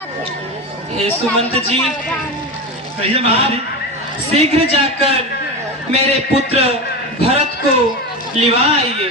सुमंत जी, आप शीघ्र जाकर मेरे पुत्र भरत को लिवा आइए।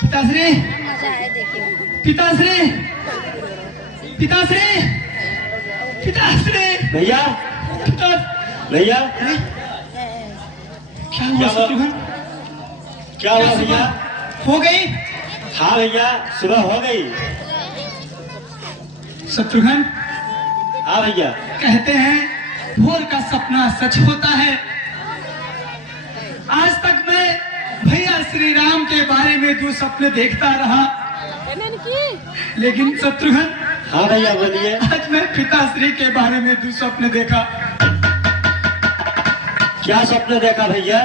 पिताश्री, पिताश्री, पिताश्री, पिताश्री, भैया भैया क्या हुआ शत्रुघ्न? क्या हुआ भैया? हो गई? हाँ भैया, सुबह हो गई। शत्रुघ्न, हाँ भैया। कहते हैं भोर का सपना सच होता है। आज तक मैं भैया श्री राम के बारे में दो सपने देखता रहा, लेकिन शत्रुघ्न, हाँ भैया बोलिए। आज मैं पिताश्री के बारे में दो सपने देखा। क्या सपने देखा भैया?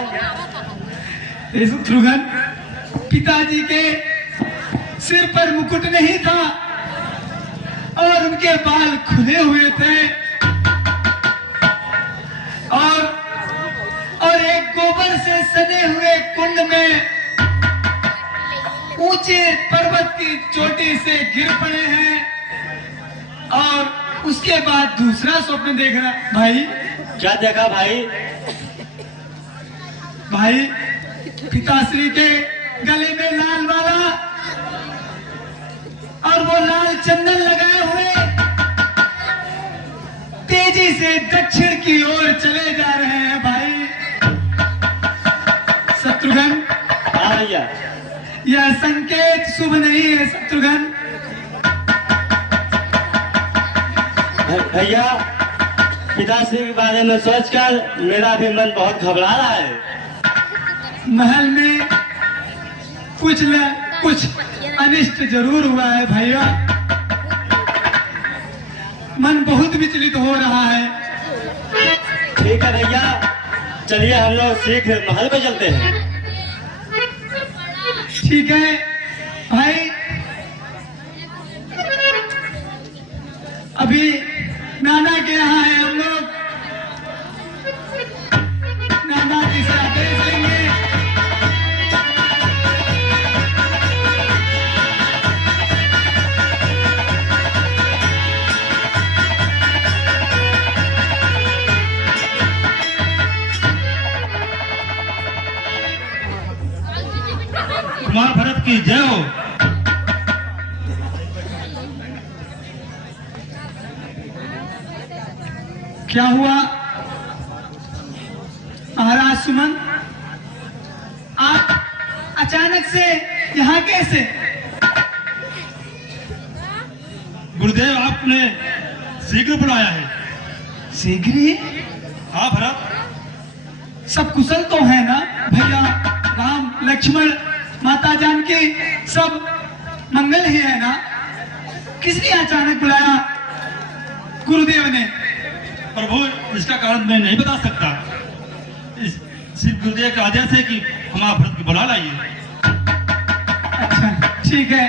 शत्रुघ्न, पिताजी के सिर पर मुकुट नहीं था और उनके बाल खुले हुए थे और एक गोबर से सने हुए कुंड में ऊंचे पर्वत की चोटी से गिर पड़े हैं। और उसके बाद दूसरा स्वप्न देखना। भाई क्या देखा भाई? भाई, पिताश्री के गले में लाल वाला और वो लाल चंदन लगाए हुए तेजी से दक्षिण की ओर चले जा रहे हैं। भाई शत्रुघ्न, हाँ भैया। यह संकेत शुभ नहीं है शत्रुघ्न। भैया, पिताश्री के बारे में सोचकर मेरा भी मन बहुत घबरा रहा है। महल में कुछ अनिष्ट जरूर हुआ है भैया। मन बहुत विचलित हो रहा है। ठीक है भैया, चलिए हम लोग शीघ्र महल में चलते हैं। ठीक है भाई, अभी नाना के यहाँ है हम लोग। नाना जी से आदेश लेंगे। कुमार भरत की जय हो। क्या हुआ महाराज सुमन, आप अचानक से यहाँ कैसे? गुरुदेव आपने शीघ्र बुलाया है। शीघ्र ही? हाँ भरत, सब कुशल तो है ना भैया? राम लक्ष्मण माता जानकी सब मंगल ही है ना? किस लिए अचानक बुलाया गुरुदेव ने? प्रभु, इसका कारण मैं नहीं बता सकता। सिर्फ गुरुदेव का आदेश है कि हमारा भरत को बुला लाइए। अच्छा ठीक है,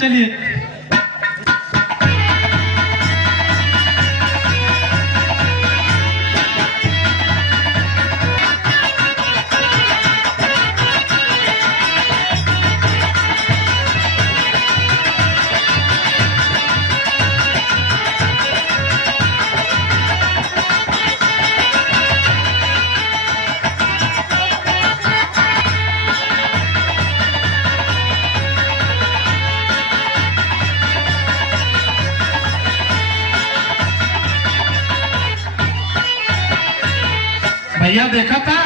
चलिए। भैया देखा था?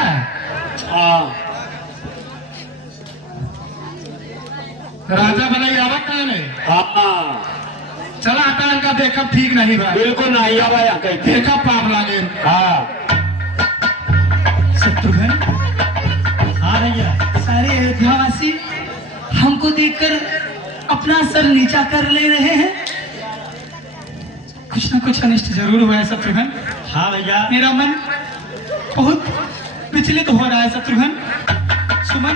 हाँ। राजा बनाई आवत है। हाँ चला हटा इनका देखा ठीक नहीं भाई। बिल्कुल नहीं आवा कहते। देखा पाप लागे। हाँ शत्रुघ्न, हाँ भैया। सारे अयोध्यावासी हमको देखकर अपना सर नीचा कर ले रहे हैं। कुछ ना कुछ अनिष्ट जरूर हुआ है शत्रुघ्न। हाँ भैया। मेरा मन बहुत विचलित हो रहा है शत्रुघ्न। सुमन,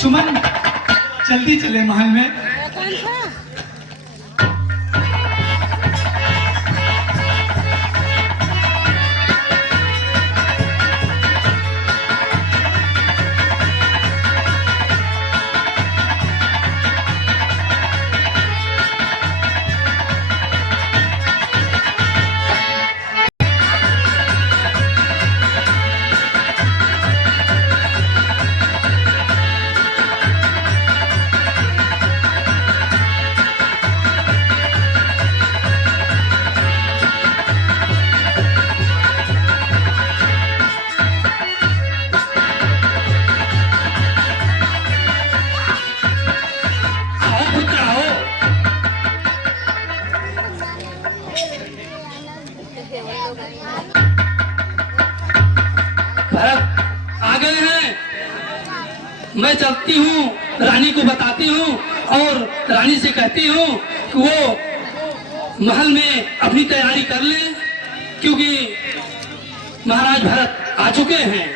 सुमन, जल्दी चले महल में। मैं चलती हूँ, रानी को बताती हूँ और रानी से कहती हूँ कि वो महल में अपनी तैयारी कर ले, क्योंकि महाराज भरत आ चुके हैं।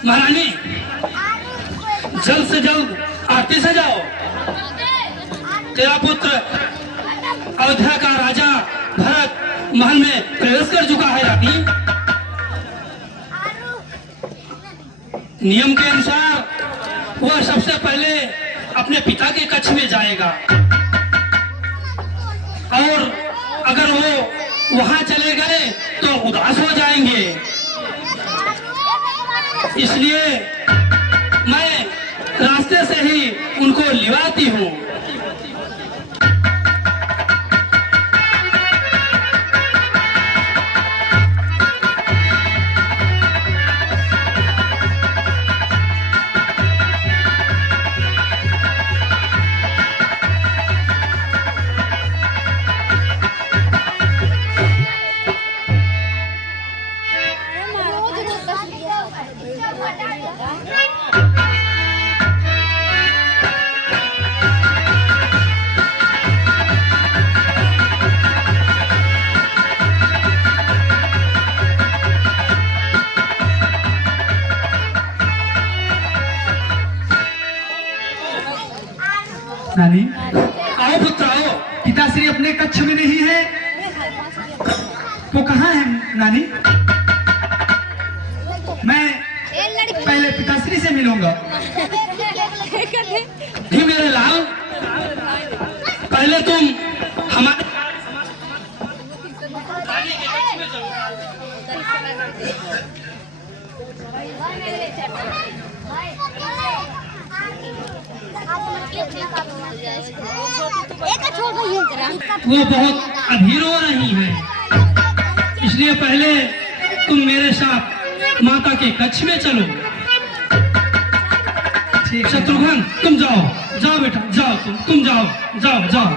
महारानी, जल्द से जल्द आरती से जाओ। तेरा पुत्र अयोध्या का राजा भरत महल में प्रवेश कर चुका है रानी। नियम के अनुसार वह सबसे पहले अपने पिता के कक्ष में जाएगा और अगर वो वहां चले गए तो उदास हो जाएंगे। इसलिए मैं रास्ते से ही उनको लिवाती हूँ। नानी, आओ पुत्र आओ। पिताश्री अपने कक्ष में नहीं है, वो कहाँ है नानी? मैं पहले पिताश्री से मिलूंगा। जी मेरे लाल, पहले तुम हमारे वो बहुत अधीर हो रही है, इसलिए पहले तुम मेरे साथ माता के कक्ष में चलो। शत्रुघ्न तुम जाओ, जाओ बेटा जाओ, तुम जाओ, जाओ जाओ।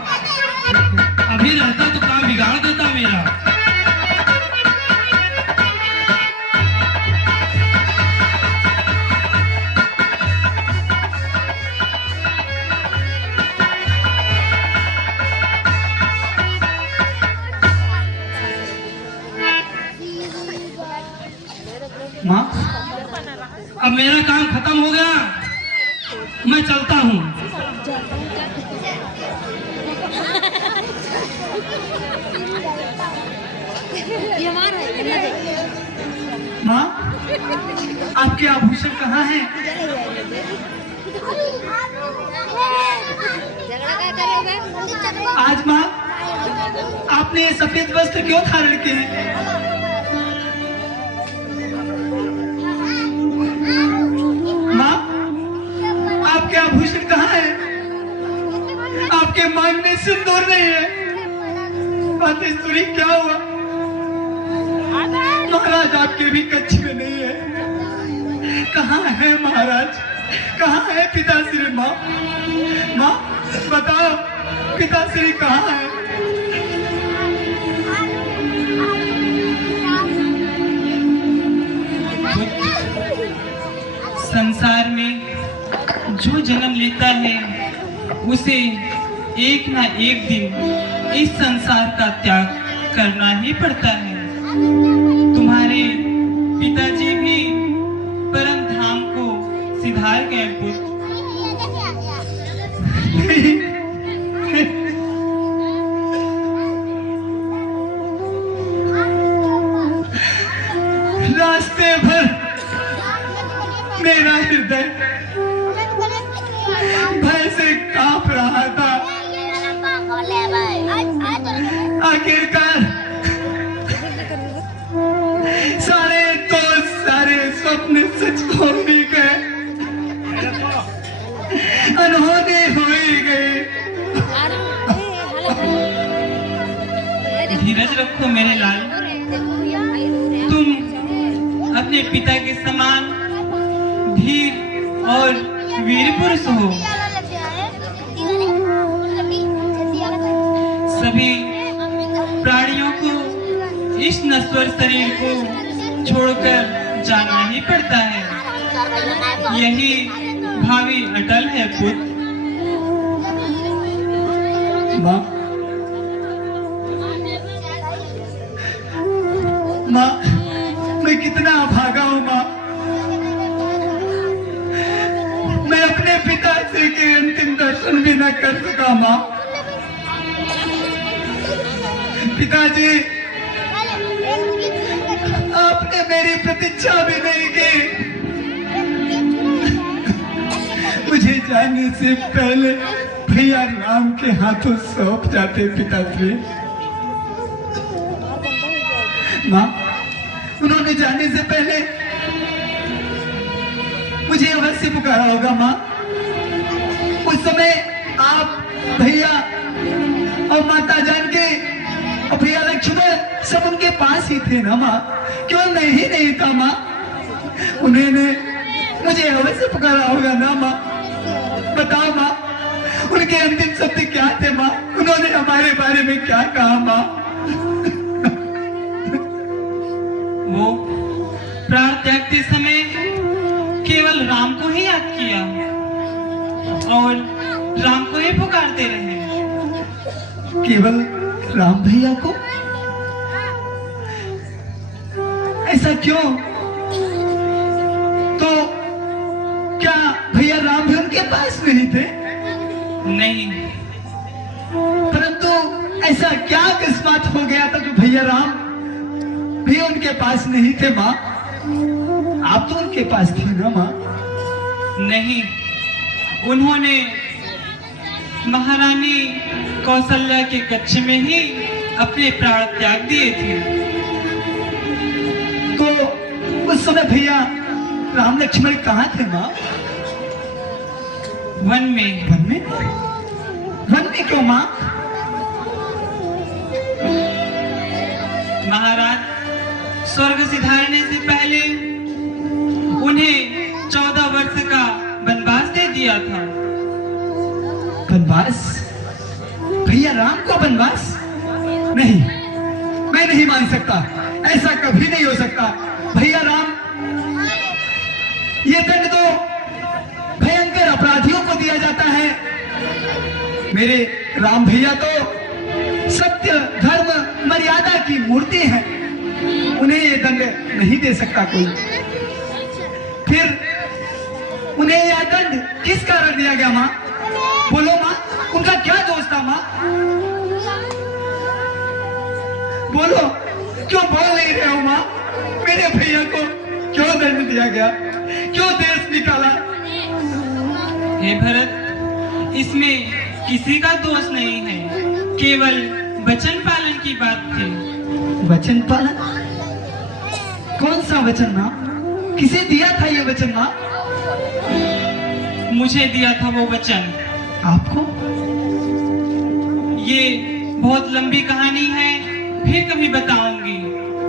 अभी रहता तो काम बिगाड़ देता मेरा। माँ, अब मेरा काम खत्म हो गया, मैं चलता हूँ। माँ, आपके आभूषण कहाँ हैं? आज माँ, आपने ये सफेद वस्त्र क्यों धारण किए हैं? माँ, आपके आभूषण कहाँ हैं? आपके मांग में सिंदूर नहीं है। मातेश्वरी क्या हुआ? महाराज आपके भी कच्छ में नहीं है। कहाँ है महाराज? कहाँ है पिताश्री? माँ, माँ बताओ, पिताश्री कहाँ है? संसार में जो जन्म लेता है उसे एक ना एक दिन इस संसार का त्याग करना ही पड़ता है। तुम्हारे पिताजी भी परम धाम को सिधार गए पुत्र। रास्ते भर मेरा हृदय भय से कांप रहा था। आखिरकार सारे सपने सच हो ही गए, अनहोनी हो ही गए। धीरज रखो मेरे लाल, तुम अपने पिता के समान धीर और वीर पुरुष हो। सभी प्राणियों को इस नश्वर शरीर को छोड़कर जाना ही पड़ता है, यही भावी अटल है पुत्र। माँ, माँ मैं कितना अभागा हूँ माँ। मैं अपने पिताश्री के अंतिम दर्शन भी न कर सका माँ। पिताजी, आपने मेरी प्रतीक्षा भी नहीं की। मुझे जाने से पहले भैया राम के हाथों सौंप जाते पिताश्री। माँ, उन्होंने जाने से पहले मुझे अवश्य पुकारा होगा माँ। उस समय आप, भैया और माता जानकी और भैया लक्ष्मण सब उनके पास ही थे ना माँ? क्यों नहीं था माँ? उन्होंने मुझे अवश्य पुकारा होगा ना माँ? बताओ माँ, उनके अंतिम शब्द क्या थे माँ? उन्होंने हमारे बारे में क्या कहा माँ? वो प्राण त्यागते समय केवल राम को ही याद किया और राम को ही पुकारते रहे। केवल राम भैया को? ऐसा क्यों? तो क्या भैया राम भी उनके पास नहीं थे? नहीं, परंतु ऐसा क्या अकस्मात हो गया था जो भैया राम भी उनके पास नहीं थे माँ? आप तो उनके पास थी ना माँ? नहीं, उन्होंने महारानी कौशल्या के कक्ष में ही अपने प्राण त्याग दिए थे। तो उस समय भैया राम लक्ष्मण कहाँ थे माँ? वन में। वन में? वन में क्यों माँ? महाराज स्वर्ग सिधारने से पहले उन्हें 14 वर्ष का वनवास दे दिया था। वनवास? भैया राम को वनवास? नहीं, मैं नहीं मान सकता। ऐसा कभी नहीं हो सकता। भैया राम, ये दंड तो भयंकर अपराधियों को दिया जाता है। मेरे राम भैया तो सत्य, धर्म, मर्यादा की मूर्ति है। उन्हें ये दंड नहीं दे सकता कोई। फिर उन्हें यह दंड किस कारण दिया गया माँ? बोलो माँ, उनका क्या दोष था माँ? बोलो, क्यों बोल नहीं रहे हो माँ? मेरे भैया को क्यों दंड दिया गया? क्यों देश निकाला? हे भरत, इसमें किसी का दोष नहीं है, केवल वचन पालन की बात थी। वचन पालन? कौन सा वचन माँ? किसे दिया था ये वचन माँ? मुझे दिया था वो वचन। आपको? ये बहुत लंबी कहानी है, फिर कभी बताऊंगी।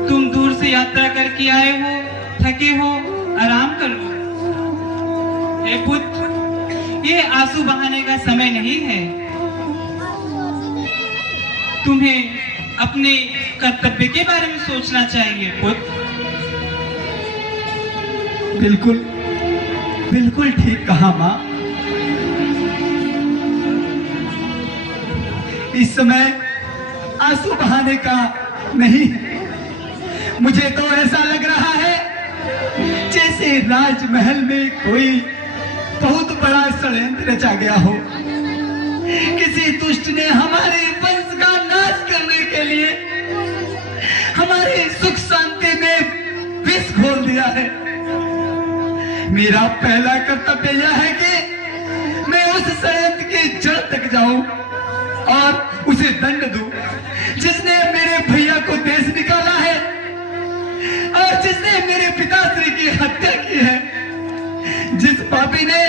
तुम दूर से यात्रा करके आए हो, थके हो, आराम करो। हे पुत्र, ये आंसू बहाने का समय नहीं है। तुम्हें अपने कर्तव्य के बारे में सोचना चाहिए पुत्र। बिल्कुल बिल्कुल ठीक कहा माँ। इस समय आंसू बहाने का नहीं है। मुझे तो ऐसा लग रहा है जैसे राजमहल में कोई बहुत बड़ा षड्यंत्र रचा गया हो। किसी दुष्ट ने हमारे वंश का नाश करने के लिए हमारे सुख शांति में विष घोल दिया है। मेरा पहला कर्तव्य यह है कि मैं उस षड्यंत्र की जड़ तक जाऊं और उसे दंड दूं, जिसने मेरे भैया को देश निकाला है और जिसने मेरे पिताश्री की हत्या की है। जिस पापी ने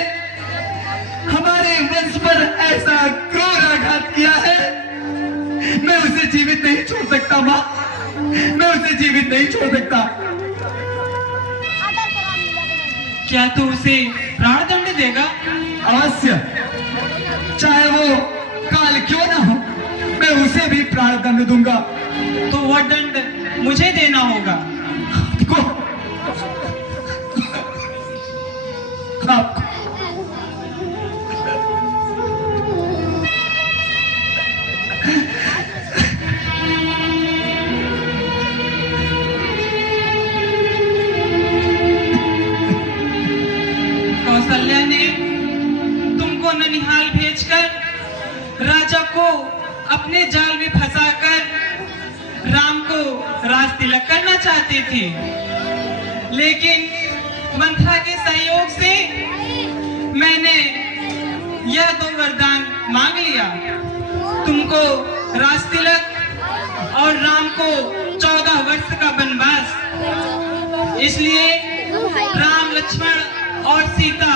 हमारे वंश पर ऐसा क्रूर आघात किया है, मैं उसे जीवित नहीं छोड़ सकता माँ, मैं उसे जीवित नहीं छोड़ सकता। क्या तू उसे प्राण दंड देगा? अवश्य, चाहे वो काल क्यों ना हो, मैं उसे भी प्राण दंड दूंगा। तो वह दंड मुझे देना होगा। आपको कौशल्या ने तुमको ननिहाल भेजकर राजा को अपने जाल में फंसाकर राम को राज तिलक करना चाहते थे, लेकिन मंथरा के सहयोग से मैंने यह दो वरदान मांग लिया। तुमको राज तिलक और राम को 14 वर्ष का वनवास। इसलिए राम, लक्ष्मण और सीता